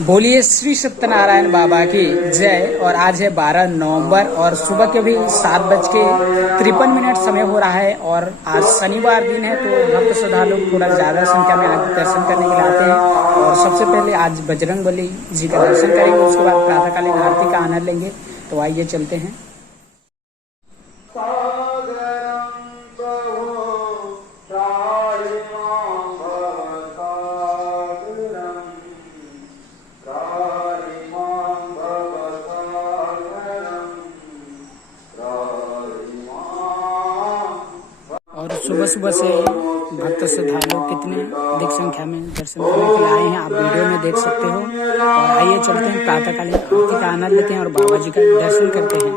बोलिए श्री सत्यनारायण बाबा की जय। और आज है 12 नवंबर और सुबह के भी सात बज के तिरपन मिनट समय हो रहा है और आज शनिवार दिन है तो भक्त श्रद्धालु थोड़ा ज़्यादा संख्या में आज दर्शन करने के लिए आते हैं। और सबसे पहले आज बजरंग बली जी का दर्शन करेंगे, उसके बाद प्रातःकालीन आरती का आनंद लेंगे। तो आइए चलते हैं। सुबह सुबह से भक्त श्रद्धालु कितने अधिक संख्या में दर्शन करने के लिए आए हैं, आप वीडियो में देख सकते हो। और आइए चलते हैं प्रातःकालीन आरती का आनंद लेते हैं और बाबा जी का दर्शन करते हैं।